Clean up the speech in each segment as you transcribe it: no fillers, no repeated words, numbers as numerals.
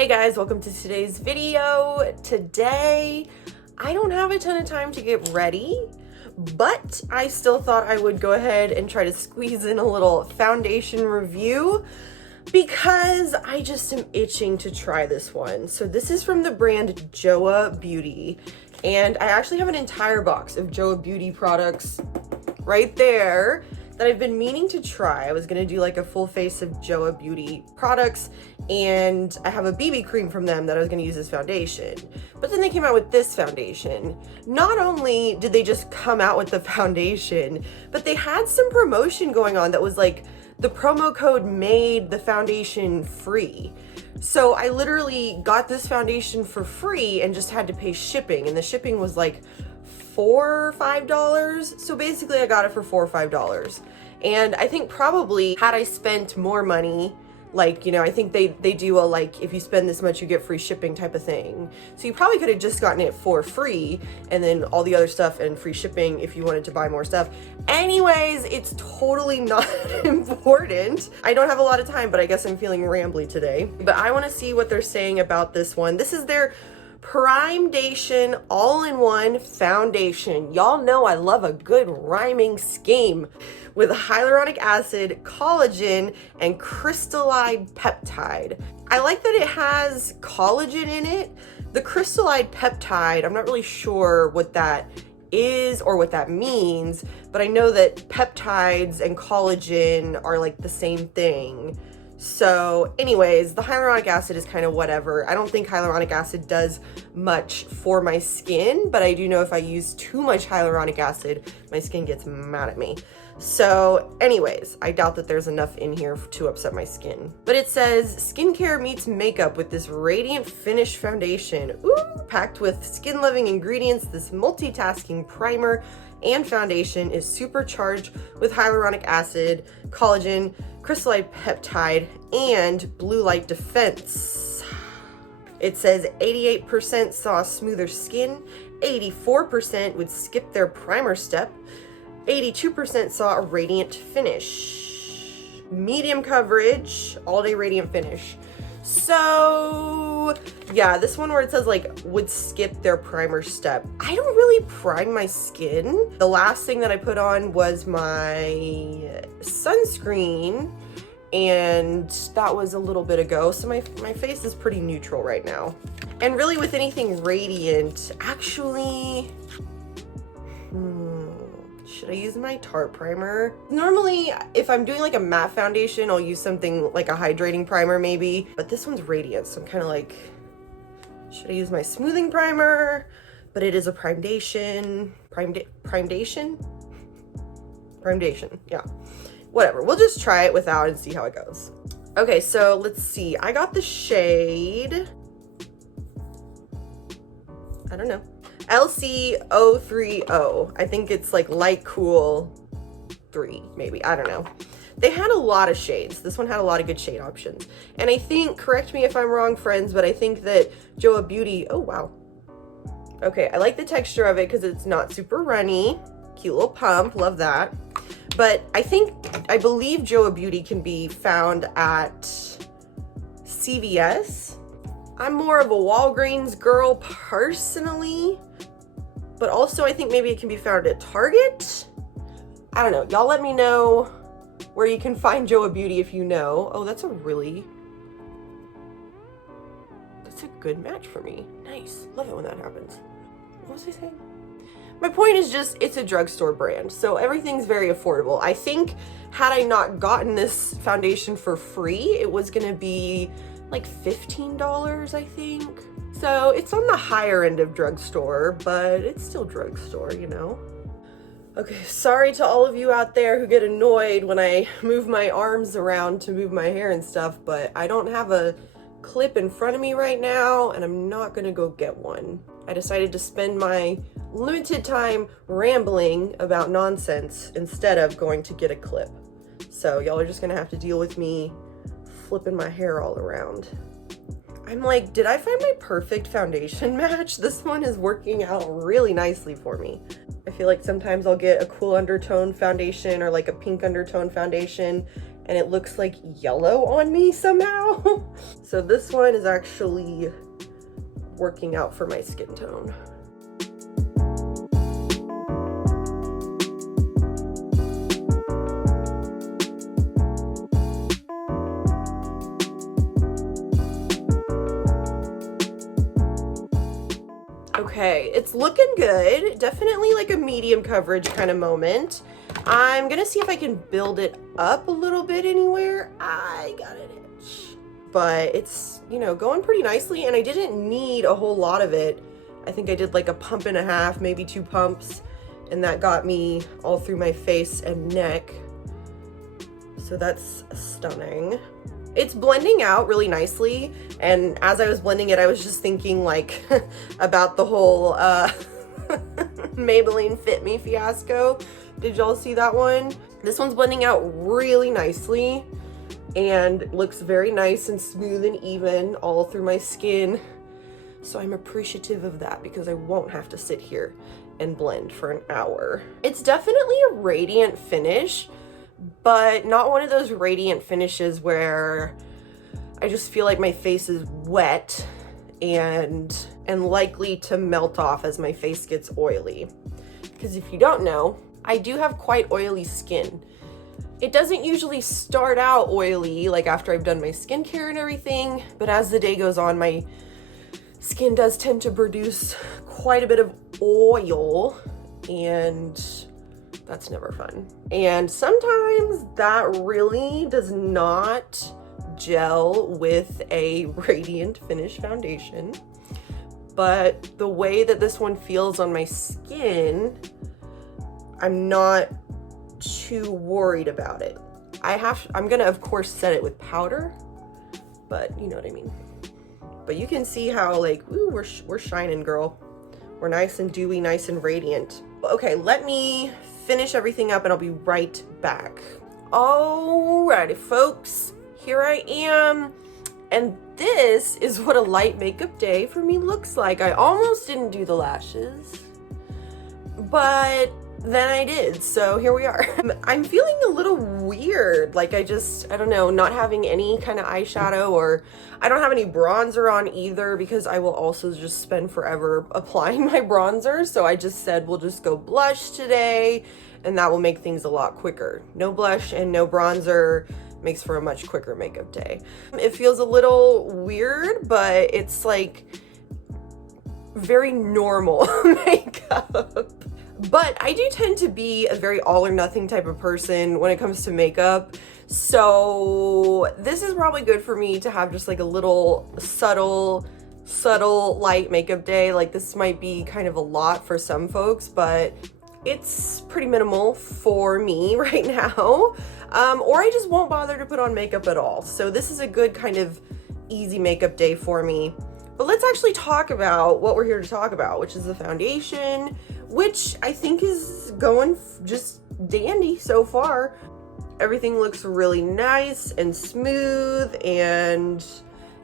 Hey guys, welcome to today's video. Today, I don't have a ton of time to get ready, but I still thought I would go ahead and try to squeeze in a little foundation review because I just am itching to try this one. So this is from the brand Joah Beauty, and I actually have an entire box of Joah Beauty products right there that I've been meaning to try. I was gonna do like a full face of Joah Beauty products, and I have a BB cream from them that I was gonna use as foundation. But then they came out with this foundation. Not only did they just come out with the foundation, but they had some promotion going on that was like, the promo code made the foundation free. So I literally got this foundation for free and just had to pay shipping, and the shipping was like $4 or $5. So basically I got it for $4 or $5. And I think probably had I spent more money, like, you know, I think they do a like, if you spend this much you get free shipping type of thing. So you probably could have just gotten it for free and then all the other stuff and free shipping if you wanted to buy more stuff. Anyways, it's totally not important. I don't have a lot of time, but I guess I'm feeling rambly today. But I want to see what they're saying about this one. This is their Primedation all-in-one foundation. Y'all know I love a good rhyming scheme with hyaluronic acid, collagen, and crystallized peptide. I like that it has collagen in it. The crystallized peptide, I'm not really sure what that is or what that means, but I know that peptides and collagen are like the same thing. So anyways, the hyaluronic acid is kind of whatever. I don't think hyaluronic acid does much for my skin, but I do know if I use too much hyaluronic acid, my skin gets mad at me. So anyways, I doubt that there's enough in here to upset my skin. But it says, skincare meets makeup with this radiant finish foundation. Ooh, packed with skin-loving ingredients, this multitasking primer and foundation is supercharged with hyaluronic acid, collagen, crystallized peptide, and blue light defense. It says 88% saw smoother skin, 84% would skip their primer step, 82% saw a radiant finish, medium coverage, all day radiant finish. So yeah, this one where it says like would skip their primer step. I don't really prime my skin. The last thing that I put on was my sunscreen, and that was a little bit ago. So my face is pretty neutral right now. And really with anything radiant, actually, should I use my Tarte primer? Normally, if I'm doing like a matte foundation, I'll use something like a hydrating primer maybe, but this one's radiant, so I'm kind of like, should I use my smoothing primer? But it is a Primedation, yeah. Whatever, we'll just try it without and see how it goes. Okay, so let's see. I got the shade, I don't know, LC030. I think it's like light cool 3, maybe, I don't know. They had a lot of shades. This one had a lot of good shade options. And I think, correct me if I'm wrong, friends, but I think that Joah Beauty, oh wow. Okay, I like the texture of it because it's not super runny. Cute little pump, love that. But I believe Joah Beauty can be found at CVS. I'm more of a Walgreens girl personally, but also I think maybe it can be found at Target. I don't know. Y'all let me know where you can find Joah Beauty if you know. Oh, that's a good match for me. Nice. Love it when that happens. What was I saying? My point is just, it's a drugstore brand, so everything's very affordable. I think had I not gotten this foundation for free, it was gonna be like $15, I think. So it's on the higher end of drugstore, but it's still drugstore, you know? Okay, sorry to all of you out there who get annoyed when I move my arms around to move my hair and stuff, but I don't have a clip in front of me right now, and I'm not gonna go get one. I decided to spend my limited time rambling about nonsense instead of going to get a clip. So y'all are just gonna have to deal with me flipping my hair all around. I'm like, did I find my perfect foundation match? This one is working out really nicely for me. I feel like sometimes I'll get a cool undertone foundation or like a pink undertone foundation, and it looks like yellow on me somehow. So this one is actually working out for my skin tone. Okay, it's looking good. Definitely like a medium coverage kind of moment. I'm gonna see if I can build it up a little bit anywhere. I got an itch. But it's, you know, going pretty nicely, and I didn't need a whole lot of it. I think I did like a pump and a half, maybe 2 pumps, and that got me all through my face and neck. So that's stunning. It's blending out really nicely, and as I was blending it, I was just thinking like about the whole Maybelline Fit Me fiasco. Did y'all see that one? This one's blending out really nicely and looks very nice and smooth and even all through my skin. So I'm appreciative of that because I won't have to sit here and blend for an hour. It's definitely a radiant finish, but not one of those radiant finishes where I just feel like my face is wet and likely to melt off as my face gets oily. Because if you don't know, I do have quite oily skin. It doesn't usually start out oily like after I've done my skincare and everything, but as the day goes on, my skin does tend to produce quite a bit of oil, and that's never fun. And sometimes that really does not gel with a radiant finish foundation. But the way that this one feels on my skin, I'm not too worried about it. I'm gonna of course set it with powder, but you know what I mean. But you can see how like, ooh, we're shining, girl. We're nice and dewy, nice and radiant. Okay, let me finish everything up and I'll be right back. Alrighty, folks, here I am. And this is what a light makeup day for me looks like. I almost didn't do the lashes, but then I did, so here we are. I'm feeling a little weird, like I don't know, not having any kind of eyeshadow, or I don't have any bronzer on either because I will also just spend forever applying my bronzer. So I just said we'll just go blush today, and that will make things a lot quicker. No blush and no bronzer makes for a much quicker makeup day. It feels a little weird, but it's like very normal makeup. But I do tend to be a very all or nothing type of person when it comes to makeup. So this is probably good for me to have just like a little subtle light makeup day. Like this might be kind of a lot for some folks, but it's pretty minimal for me right now. Or I just won't bother to put on makeup at all. So this is a good kind of easy makeup day for me. But let's actually talk about what we're here to talk about, which is the foundation, which I think is going just dandy so far. Everything looks really nice and smooth and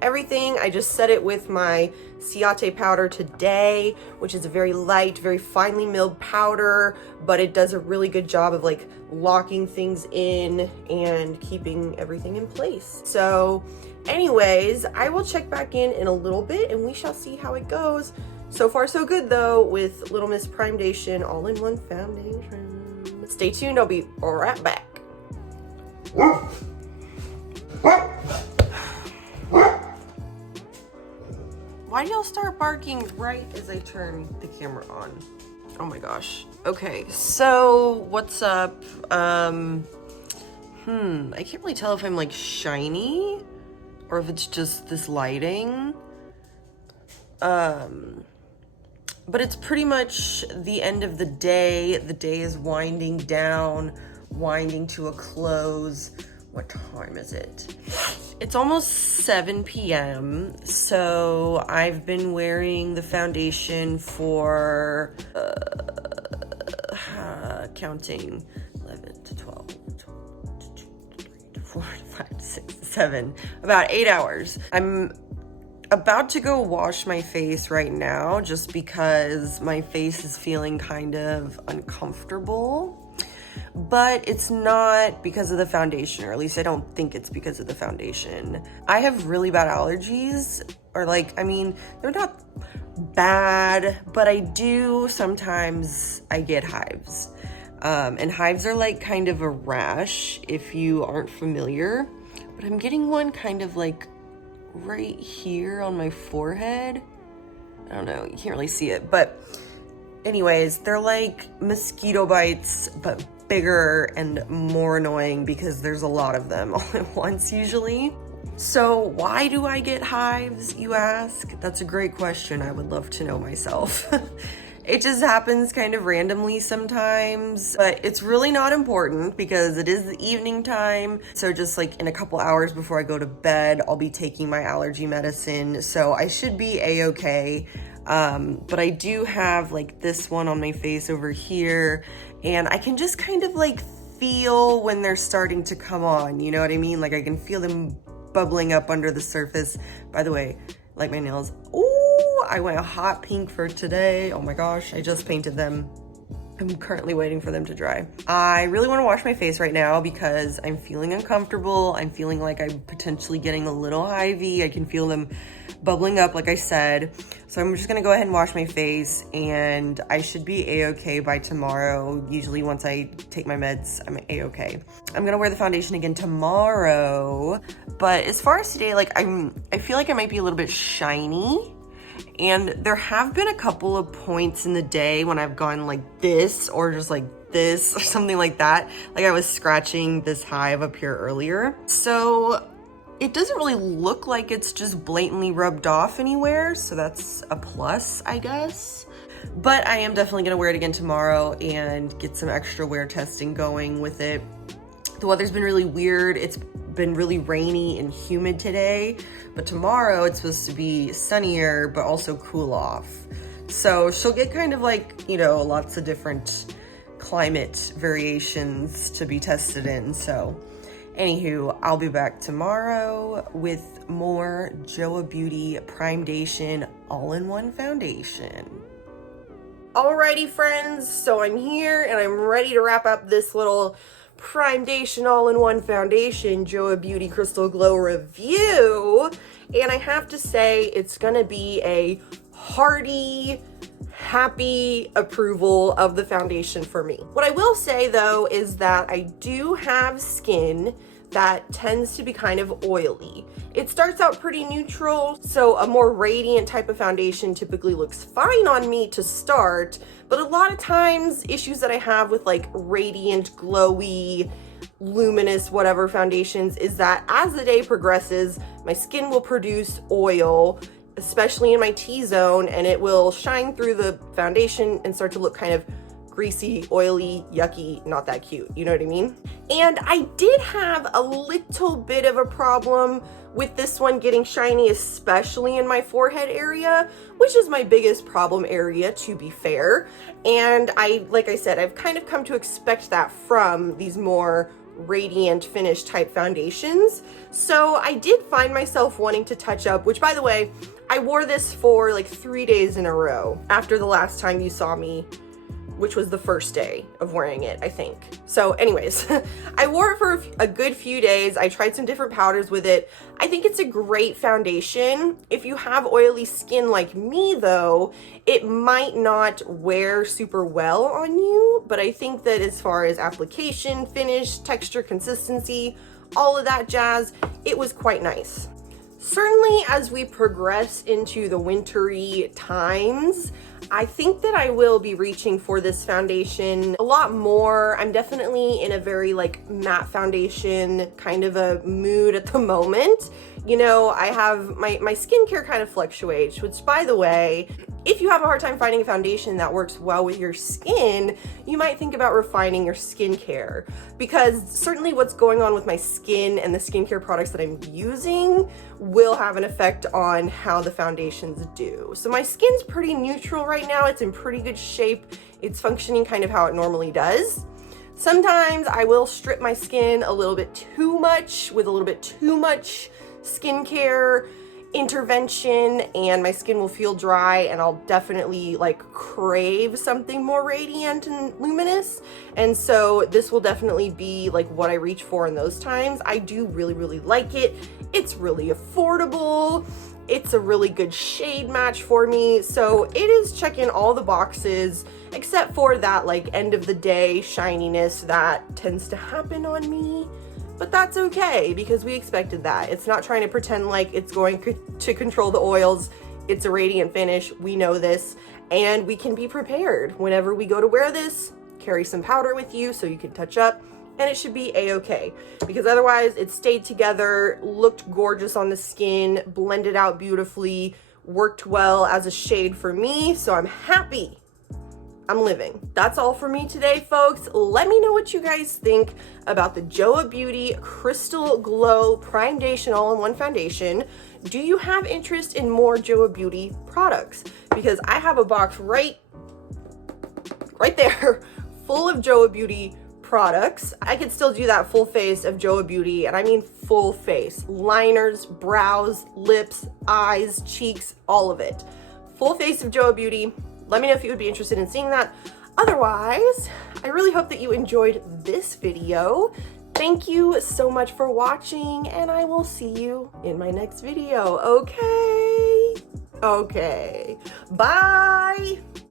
everything. I just set it with my Ciate powder today, which is a very light, very finely milled powder, but it does a really good job of like locking things in and keeping everything in place. So anyways, I will check back in a little bit and we shall see how it goes. So far so good though with Little Miss Primedation all-in-one foundation. Stay tuned, I'll be right back. Why do y'all start barking right as I turn the camera on? Oh my gosh. Okay, so what's up? I can't really tell if I'm like shiny or if it's just this lighting. But it's pretty much the end of the day. The day is winding down, winding to a close. What time is it? It's almost 7 p.m. So I've been wearing the foundation for, counting 11 to 12, 2, 3 to 4 to 5 to 6 to 7, about 8 hours. I'm about to go wash my face right now just because my face is feeling kind of uncomfortable. but it's not because of the foundation, or at least I don't think it's because of the foundation. I have really bad allergies, or like, I mean, they're not bad, but I do sometimes, I get hives. And hives are like kind of a rash if you aren't familiar, but I'm getting one kind of like right here on my forehead. I don't know, you can't really see it, but anyways, they're like mosquito bites, but bigger and more annoying because there's a lot of them all at once usually. So why do I get hives, you ask? That's a great question. I would love to know myself. It just happens kind of randomly sometimes, but it's really not important because it is the evening time. So just like in a couple hours before I go to bed, I'll be taking my allergy medicine. So I should be a-okay. But I do have like this one on my face over here, and I can just kind of like feel when they're starting to come on, you know what I mean? Like I can feel them bubbling up under the surface. By the way, like my nails, ooh, I went a hot pink for today. Oh my gosh, I just painted them. I'm currently waiting for them to dry. I really want to wash my face right now because I'm feeling uncomfortable. I'm feeling like I'm potentially getting a little hivey. I can feel them bubbling up, like I said. So I'm just gonna go ahead and wash my face, and I should be a-okay by tomorrow. Usually once I take my meds, I'm a-okay. I'm gonna wear the foundation again tomorrow, but as far as today, like I feel like I might be a little bit shiny. And there have been a couple of points in the day when I've gone like this, or just like this, or something like that. Like I was scratching this hive up here earlier. So it doesn't really look like it's just blatantly rubbed off anywhere. So that's a plus, I guess. But I am definitely gonna wear it again tomorrow and get some extra wear testing going with it. The weather's been really weird. It's been really rainy and humid today, but tomorrow it's supposed to be sunnier, but also cool off. So she'll get kind of like, you know, lots of different climate variations to be tested in. So anywho, I'll be back tomorrow with more Joah Beauty Primedation all-in-one foundation. Alrighty friends, so I'm here and I'm ready to wrap up this little Primedation all-in-one foundation Joah Beauty Crystal Glow review, and I have to say it's gonna be a hearty, happy approval of the foundation for me. What I will say though is that I do have skin that tends to be kind of oily. It starts out pretty neutral, so a more radiant type of foundation typically looks fine on me to start, but a lot of times issues that I have with like radiant, glowy, luminous, whatever foundations is that as the day progresses, my skin will produce oil, especially in my T-zone, and it will shine through the foundation and start to look kind of greasy, oily, yucky, not that cute, you know what I mean? And I did have a little bit of a problem with this one getting shiny, especially in my forehead area, which is my biggest problem area, to be fair. And like I said, I've kind of come to expect that from these more radiant finish type foundations. So I did find myself wanting to touch up, which by the way, I wore this for like 3 days in a row after the last time you saw me, which was the first day of wearing it, I think. So anyways, I wore it for a good few days. I tried some different powders with it. I think it's a great foundation. If you have oily skin like me though, it might not wear super well on you, but I think that as far as application, finish, texture, consistency, all of that jazz, it was quite nice. Certainly as we progress into the wintry times, I think that I will be reaching for this foundation a lot more. I'm definitely in a very like matte foundation kind of a mood at the moment. You know, I have my skincare kind of fluctuates, which by the way, if you have a hard time finding a foundation that works well with your skin, you might think about refining your skincare, because certainly what's going on with my skin and the skincare products that I'm using will have an effect on how the foundations do. So my skin's pretty neutral right now. It's in pretty good shape. It's functioning kind of how it normally does. Sometimes I will strip my skin a little bit too much with a little bit too much skincare. intervention and my skin will feel dry and I'll definitely like crave something more radiant and luminous. And so this will definitely be like what I reach for in those times. I do really like it. It's really affordable. It's a really good shade match for me. So it is checking all the boxes except for that like end of the day shininess that tends to happen on me. But that's okay because we expected that. It's not trying to pretend like it's going to control the oils. It's a radiant finish. We know this and we can be prepared. Whenever we go to wear this, carry some powder with you so you can touch up and it should be a-okay because otherwise it stayed together, looked gorgeous on the skin, blended out beautifully, worked well as a shade for me. So I'm happy. I'm living. That's all for me today, folks. Let me know what you guys think about the Joah Beauty Crystal Glow Primedation All-in-One Foundation. Do you have interest in more Joah Beauty products? Because I have a box right there full of Joah Beauty products. I could still do that full face of Joah Beauty, and I mean full face. Liners, brows, lips, eyes, cheeks, all of it. Full face of Joah Beauty. Let me know if you would be interested in seeing that. Otherwise, I really hope that you enjoyed this video. Thank you so much for watching, and I will see you in my next video, okay? Okay, bye!